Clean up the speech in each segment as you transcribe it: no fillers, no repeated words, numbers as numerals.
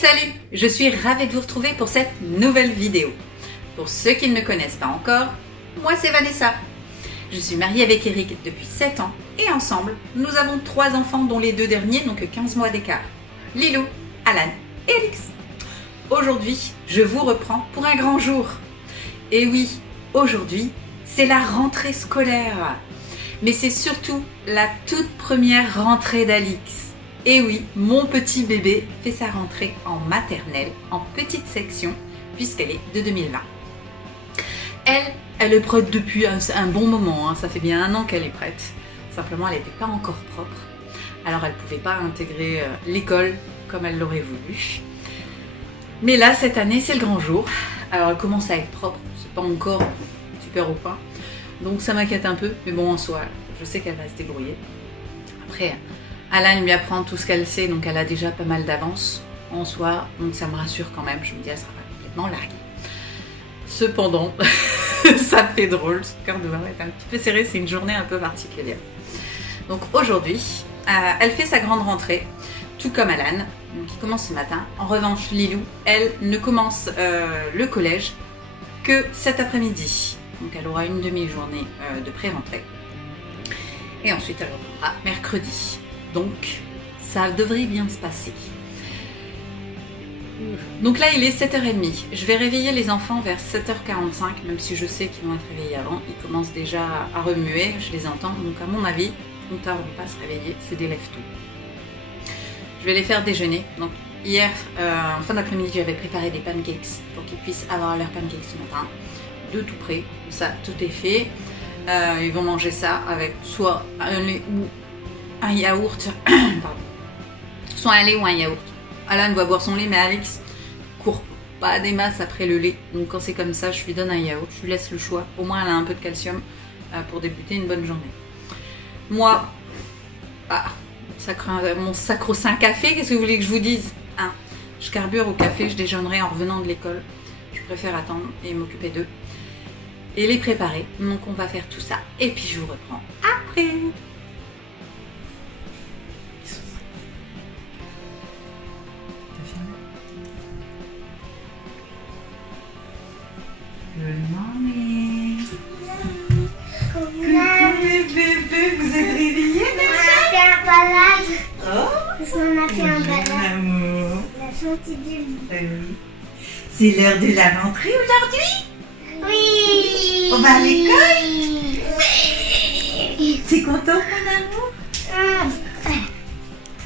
Salut, je suis ravie de vous retrouver pour cette nouvelle vidéo. Pour ceux qui ne me connaissent pas encore, moi c'est Vanessa. Je suis mariée avec Eric depuis 7 ans et ensemble, nous avons 3 enfants dont les 2 derniers n'ont que 15 mois d'écart. Lilou, Alan et Alix. Aujourd'hui, je vous reprends pour un grand jour. Et oui, aujourd'hui, c'est la rentrée scolaire. Mais c'est surtout la toute première rentrée d'Alix. Et oui, mon petit bébé fait sa rentrée en maternelle, en petite section, puisqu'elle est de 2020. Elle est prête depuis un bon moment, hein. Ça fait bien 1 an qu'elle est prête. Simplement, elle n'était pas encore propre. Alors, elle ne pouvait pas intégrer l'école comme elle l'aurait voulu. Mais là, cette année, c'est le grand jour. Alors, elle commence à être propre. C'est pas encore super au point. Donc, ça m'inquiète un peu. Mais bon, en soi, je sais qu'elle va se débrouiller. Après, Alan lui apprend tout ce qu'elle sait, donc elle a déjà pas mal d'avance en soi, donc ça me rassure quand même. Je me dis, elle sera pas complètement larguée. Cependant, ça fait drôle, ce cœur de être un petit peu serré, c'est une journée un peu particulière. Donc aujourd'hui, elle fait sa grande rentrée, tout comme Alan, qui commence ce matin. En revanche, Lilou, elle ne commence le collège que cet après-midi. Donc elle aura une demi-journée de pré-rentrée. Et ensuite, elle reprendra mercredi. Donc, ça devrait bien se passer. Donc là, il est 7h30. Je vais réveiller les enfants vers 7h45, même si je sais qu'ils vont être réveillés avant. Ils commencent déjà à remuer, je les entends. Donc à mon avis, trop tard, on ne va pas se réveiller, c'est des lève-tôt. Je vais les faire déjeuner. Donc hier, en fin d'après-midi, j'avais préparé des pancakes pour qu'ils puissent avoir leurs pancakes ce matin. De tout près, ça, tout est fait. Ils vont manger ça avec soit un lait ou un yaourt, pardon. Soit un lait ou un yaourt. Alan va boire son lait, mais Alix court pas des masses après le lait. Donc quand c'est comme ça, je lui donne un yaourt, je lui laisse le choix. Au moins, elle a un peu de calcium pour débuter une bonne journée. Moi, mon sacro-saint café, qu'est-ce que vous voulez que je vous dise, hein? Je carbure au café, je déjeunerai en revenant de l'école. Je préfère attendre et m'occuper d'eux et les préparer. Donc on va faire tout ça et puis je vous reprends après. Good morning. Coucou mes bébés, vous êtes réveillés? On a fait un balade. Oh, Parce qu'on a fait un balade. Amour. La sortie du lit. Oui. C'est l'heure de la rentrée aujourd'hui? Oui. On va à l'école? Oui. C'est content mon amour?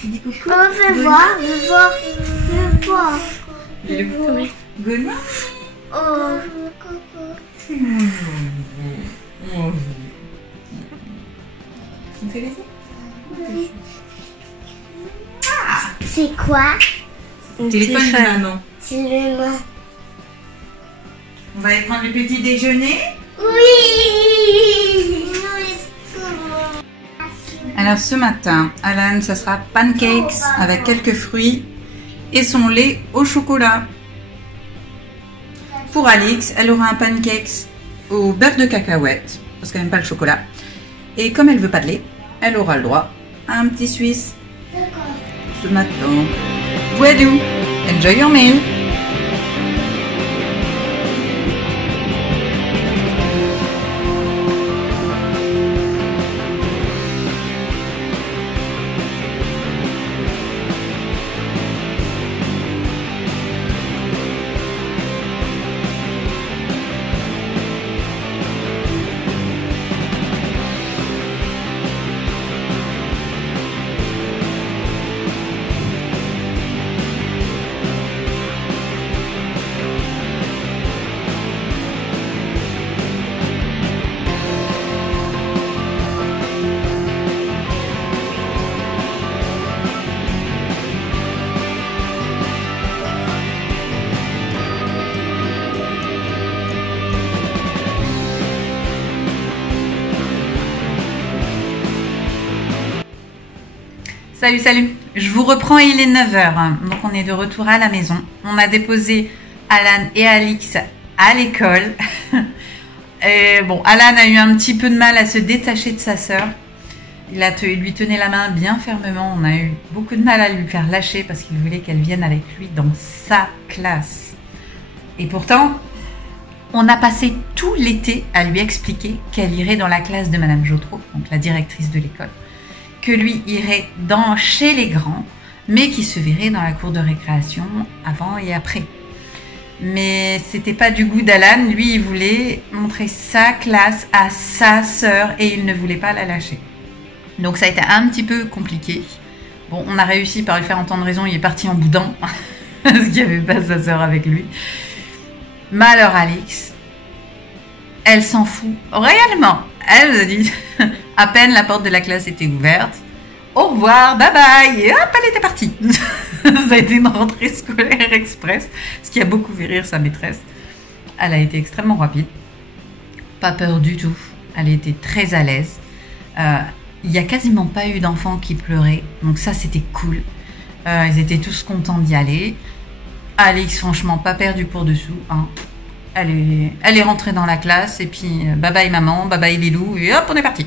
Tu dis coucou? On veut voir, je voir. Oui. Good morning. Oh. Tu me fais plaisir? C'est quoi? Téléphone de maman. C'est le main. On va aller prendre le petit déjeuner. Oui. Alors ce matin, Alan, ça sera pancakes avec quelques fruits et son lait au chocolat. Pour Alix, elle aura un pancakes au beurre de cacahuète, parce qu'elle n'aime pas le chocolat. Et comme elle veut pas de lait, elle aura le droit à un petit suisse ce matin. Voidou, enjoy your meal. Salut, salut. Je vous reprends, il est 9 h. Donc on est de retour à la maison. On a déposé Alan et Alix à l'école. Et bon, Alan a eu un petit peu de mal à se détacher de sa sœur. Il lui tenait la main bien fermement. On a eu beaucoup de mal à lui faire lâcher parce qu'il voulait qu'elle vienne avec lui dans sa classe. Et pourtant, on a passé tout l'été à lui expliquer qu'elle irait dans la classe de Madame Jotreau, donc la directrice de l'école, que lui irait chez les grands, mais qui se verrait dans la cour de récréation avant et après. Mais c'était pas du goût d'Alan. Lui, il voulait montrer sa classe à sa sœur et il ne voulait pas la lâcher. Donc ça a été un petit peu compliqué. Bon, on a réussi par lui faire entendre raison. Il est parti en boudin parce qu'il n'y avait pas sa sœur avec lui. Malheur Alix, elle s'en fout réellement. Elle nous a dit, à peine la porte de la classe était ouverte, au revoir, bye bye, et hop, elle était partie. Ça a été une rentrée scolaire express, ce qui a beaucoup fait rire sa maîtresse. Elle a été extrêmement rapide, pas peur du tout, elle était très à l'aise. Il n'y a quasiment pas eu d'enfants qui pleuraient, donc ça c'était cool. Ils étaient tous contents d'y aller. Alix, franchement, pas perdu pour dessous. Hein. Elle est rentrée dans la classe et puis bye bye maman, bye bye Lilou, et hop, on est parti.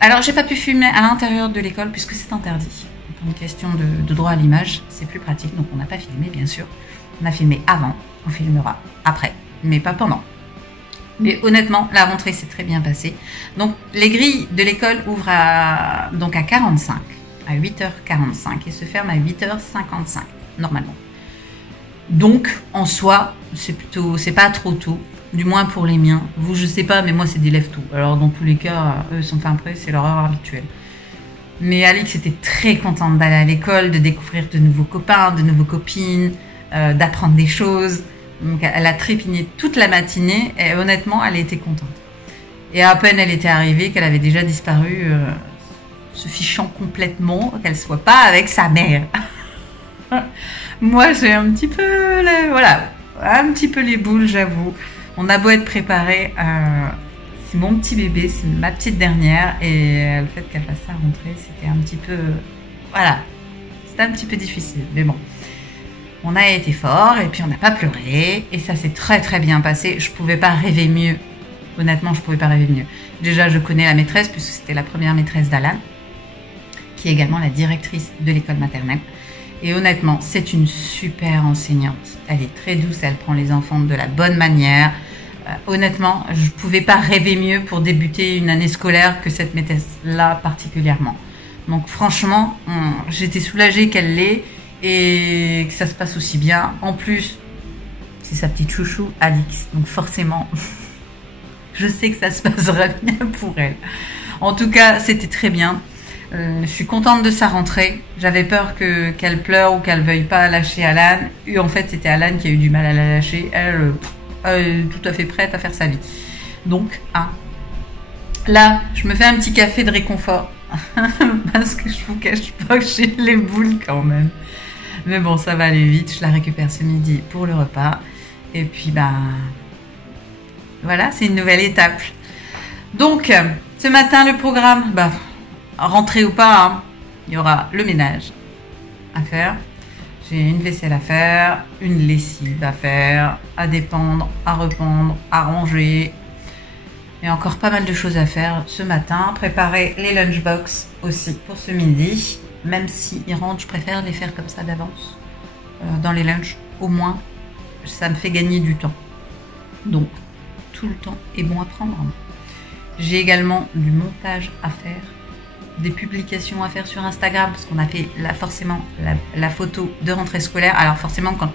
Alors, j'ai pas pu filmer à l'intérieur de l'école puisque c'est interdit. Pour une question de droit à l'image, c'est plus pratique, donc on n'a pas filmé, bien sûr. On a filmé avant, on filmera après, mais pas pendant. Mais honnêtement, la rentrée s'est très bien passée. Donc, les grilles de l'école ouvrent à 45, à 8h45 et se ferment à 8h55, normalement. Donc, en soi, c'est pas trop tôt, du moins pour les miens. Vous, je sais pas, mais moi, c'est des lève-tôt. Alors, dans tous les cas, eux sont fin prêts, c'est leur heure habituelle. Mais Alix était très contente d'aller à l'école, de découvrir de nouveaux copains, de nouvelles copines, d'apprendre des choses. Donc, elle a trépigné toute la matinée et honnêtement, elle était contente. Et à peine elle était arrivée, qu'elle avait déjà disparu, se fichant complètement qu'elle soit pas avec sa mère. Moi, j'ai un petit peu, un petit peu les boules, j'avoue. On a beau être préparé, c'est mon petit bébé, c'est ma petite dernière, et le fait qu'elle fasse sa rentrée, c'était un petit peu, c'était un petit peu difficile, mais bon. On a été fort, et puis on n'a pas pleuré, et ça s'est très très bien passé. Je pouvais pas rêver mieux. Honnêtement, je pouvais pas rêver mieux. Déjà, je connais la maîtresse, puisque c'était la première maîtresse d'Alan, qui est également la directrice de l'école maternelle. Et honnêtement, c'est une super enseignante. Elle est très douce, elle prend les enfants de la bonne manière. Honnêtement, je ne pouvais pas rêver mieux pour débuter une année scolaire que cette maîtresse-là particulièrement. Donc franchement, j'étais soulagée qu'elle l'ait et que ça se passe aussi bien. En plus, c'est sa petite chouchou, Alix. Donc forcément, je sais que ça se passera bien pour elle. En tout cas, c'était très bien. Je suis contente de sa rentrée. J'avais peur qu'elle pleure ou qu'elle veuille pas lâcher Alan. Et en fait, c'était Alan qui a eu du mal à la lâcher. Elle est tout à fait prête à faire sa vie. Donc, là, je me fais un petit café de réconfort. Parce que je vous cache pas que j'ai les boules quand même. Mais bon, ça va aller vite. Je la récupère ce midi pour le repas. Et puis, voilà, c'est une nouvelle étape. Donc, ce matin, le programme, rentrée ou pas, il y aura le ménage à faire. J'ai une vaisselle à faire, une lessive à faire, à dépendre, à rependre, à ranger. Et encore pas mal de choses à faire ce matin. Préparer les lunchbox aussi pour ce midi. Même s'ils rentrent, je préfère les faire comme ça d'avance. Dans les lunchs, au moins, ça me fait gagner du temps. Donc, tout le temps est bon à prendre. J'ai également du montage à faire. Des publications à faire sur Instagram parce qu'on a fait forcément la photo de rentrée scolaire. Alors forcément quand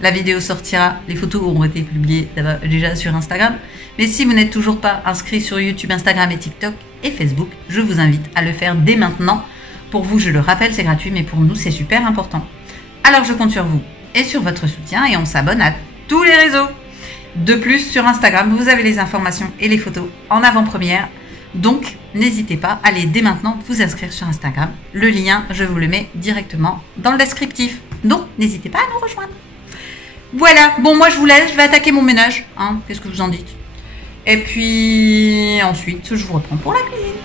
la vidéo sortira, les photos auront été publiées déjà sur Instagram. Mais si vous n'êtes toujours pas inscrit sur YouTube, Instagram et TikTok et Facebook, je vous invite à le faire dès maintenant. Pour vous, je le rappelle, c'est gratuit, mais pour nous, c'est super important. Alors je compte sur vous et sur votre soutien et on s'abonne à tous les réseaux. De plus, sur Instagram, vous avez les informations et les photos en avant-première. Donc, n'hésitez pas, allez dès maintenant vous inscrire sur Instagram. Le lien, je vous le mets directement dans le descriptif. Donc, n'hésitez pas à nous rejoindre. Voilà, bon, moi je vous laisse, je vais attaquer mon ménage. Qu'est-ce que vous en dites? Et puis, ensuite, je vous reprends pour la cuisine.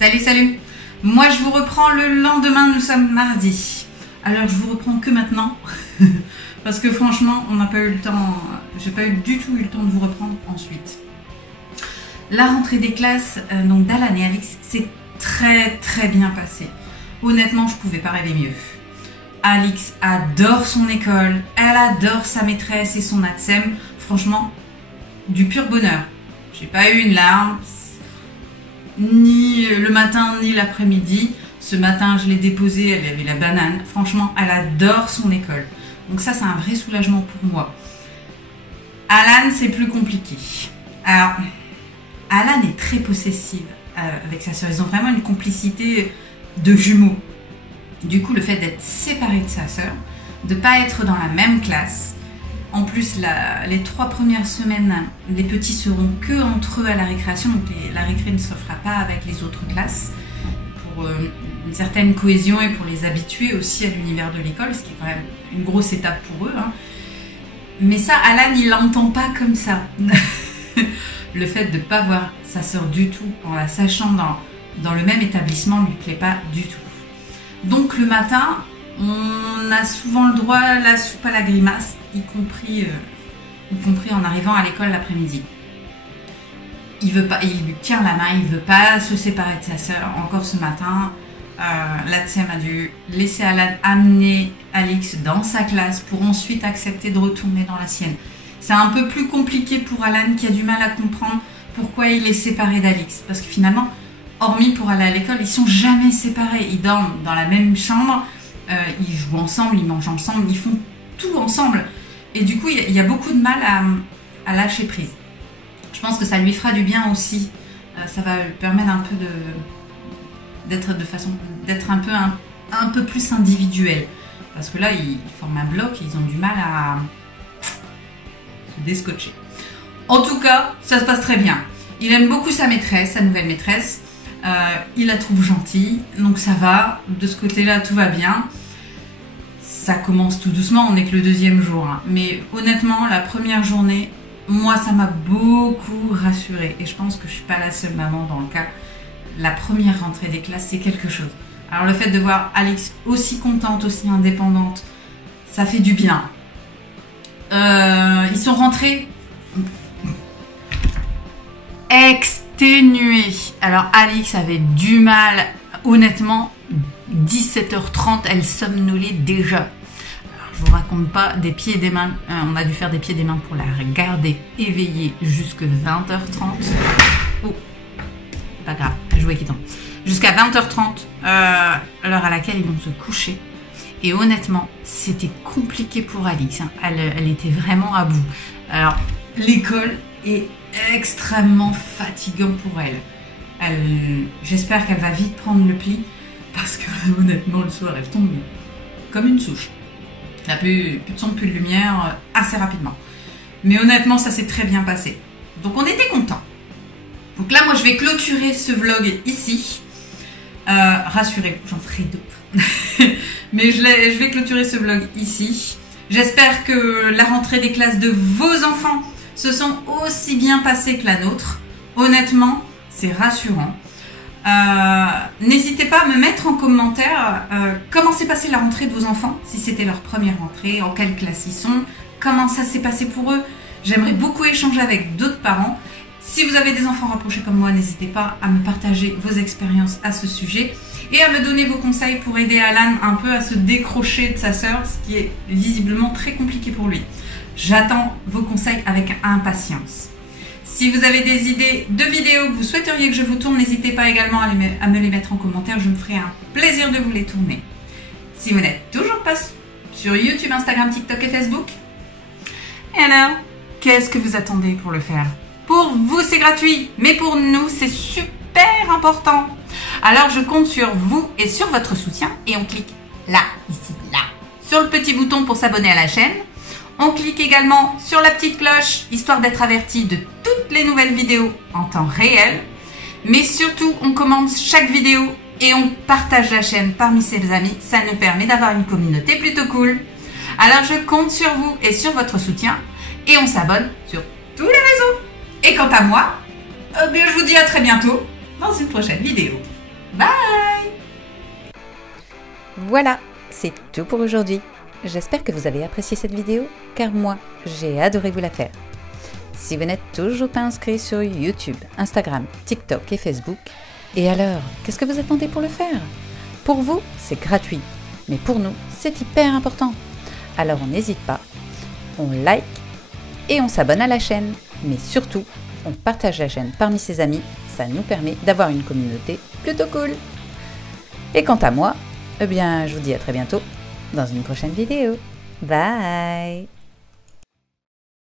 Salut. Moi je vous reprends le lendemain, nous sommes mardi. Alors je vous reprends que maintenant. Parce que franchement, on n'a pas eu le temps, j'ai pas du tout eu le temps de vous reprendre ensuite. La rentrée des classes donc d'Alan et Alix s'est très bien passée. Honnêtement, je pouvais pas rêver mieux. Alix adore son école, elle adore sa maîtresse et son ATSEM. Franchement, du pur bonheur. J'ai pas eu une larme, ni le matin ni l'après-midi. Ce matin, je l'ai déposée, elle avait la banane. Franchement, elle adore son école. Donc ça, c'est un vrai soulagement pour moi. Alan, c'est plus compliqué. Alors, Alan est très possessive avec sa sœur. Ils ont vraiment une complicité de jumeaux. Du coup, le fait d'être séparés de sa sœur, de ne pas être dans la même classe. En plus, les 3 premières semaines, les petits seront que entre eux à la récréation. Donc la récré ne se fera pas avec les autres classes. Pour une certaine cohésion et pour les habituer aussi à l'univers de l'école, ce qui est quand même une grosse étape pour eux. Hein. Mais ça, Alan, il l'entend pas comme ça. Le fait de ne pas voir sa sœur du tout, en la sachant dans le même établissement, lui plaît pas du tout. Donc le matin, on a souvent le droit à la soupe à la grimace, y compris en arrivant à l'école l'après-midi. Il lui tient la main, il veut pas se séparer de sa sœur. Encore ce matin, l'ATSEM a dû laisser Alan amener Alix dans sa classe pour ensuite accepter de retourner dans la sienne. C'est un peu plus compliqué pour Alan qui a du mal à comprendre pourquoi il est séparé d'Alix. Parce que finalement, hormis pour aller à l'école, ils sont jamais séparés. Ils dorment dans la même chambre, ils jouent ensemble, ils mangent ensemble, ils font tout ensemble. Et du coup, il y a beaucoup de mal à lâcher prise. Je pense que ça lui fera du bien aussi. Ça va lui permettre un peu d'être un peu plus individuel. Parce que là, ils forment un bloc et ils ont du mal à se descotcher. En tout cas, ça se passe très bien. Il aime beaucoup sa maîtresse, sa nouvelle maîtresse. Il la trouve gentille, donc ça va. De ce côté-là, tout va bien. Ça commence tout doucement, on n'est que le 2e jour. Hein. Mais honnêtement, la première journée, moi, ça m'a beaucoup rassurée. Et je pense que je ne suis pas la seule maman dans le cas. La première rentrée des classes, c'est quelque chose. Alors le fait de voir Alix aussi contente, aussi indépendante, ça fait du bien. Ils sont rentrés exténués. Alors Alix avait du mal, honnêtement, 17h30, elle somnolait déjà. Alors, je vous raconte pas, des pieds et des mains, on a dû faire des pieds et des mains pour la garder éveillée jusque 20h30. Oh, pas grave, la jouet qui tombe. Jusqu'à 20h30, l'heure à laquelle ils vont se coucher. Et honnêtement, c'était compliqué pour Alix. Hein. Elle était vraiment à bout. Alors, l'école est extrêmement fatigant pour elle. J'espère qu'elle va vite prendre le pli. Parce que honnêtement, le soir, elle tombe comme une souche. Elle n'a plus de son, plus de lumière assez rapidement. Mais honnêtement, ça s'est très bien passé. Donc, on était contents. Donc là, moi, je vais clôturer ce vlog ici. Rassurez-vous, j'en ferai d'autres. Mais je vais clôturer ce vlog ici. J'espère que la rentrée des classes de vos enfants se sont aussi bien passées que la nôtre. Honnêtement, c'est rassurant. N'hésitez pas à me mettre en commentaire comment s'est passée la rentrée de vos enfants, si c'était leur première rentrée, en quelle classe ils sont, comment ça s'est passé pour eux. J'aimerais beaucoup échanger avec d'autres parents. Si vous avez des enfants rapprochés comme moi, n'hésitez pas à me partager vos expériences à ce sujet et à me donner vos conseils pour aider Alan un peu à se décrocher de sa sœur, ce qui est visiblement très compliqué pour lui. J'attends vos conseils avec impatience. Si vous avez des idées de vidéos que vous souhaiteriez que je vous tourne, n'hésitez pas également à me les mettre en commentaire, je me ferai un plaisir de vous les tourner. Si vous n'êtes toujours pas sur YouTube, Instagram, TikTok et Facebook, et alors, qu'est-ce que vous attendez pour le faire? Pour vous, c'est gratuit, mais pour nous, c'est super important. Alors, je compte sur vous et sur votre soutien et on clique là, ici, là, sur le petit bouton pour s'abonner à la chaîne. On clique également sur la petite cloche, histoire d'être averti de toutes les nouvelles vidéos en temps réel. Mais surtout, on commente chaque vidéo et on partage la chaîne parmi ses amis. Ça nous permet d'avoir une communauté plutôt cool. Alors, je compte sur vous et sur votre soutien et on s'abonne sur tous les réseaux. Et quant à moi, je vous dis à très bientôt dans une prochaine vidéo. Bye! Voilà, c'est tout pour aujourd'hui. J'espère que vous avez apprécié cette vidéo, car moi, j'ai adoré vous la faire. Si vous n'êtes toujours pas inscrit sur YouTube, Instagram, TikTok et Facebook, et alors, qu'est-ce que vous attendez pour le faire? Pour vous, c'est gratuit, mais pour nous, c'est hyper important. Alors on n'hésite pas, on like et on s'abonne à la chaîne, mais surtout, on partage la chaîne parmi ses amis, ça nous permet d'avoir une communauté plutôt cool. Et quant à moi, eh bien, je vous dis à très bientôt dans une prochaine vidéo. Bye!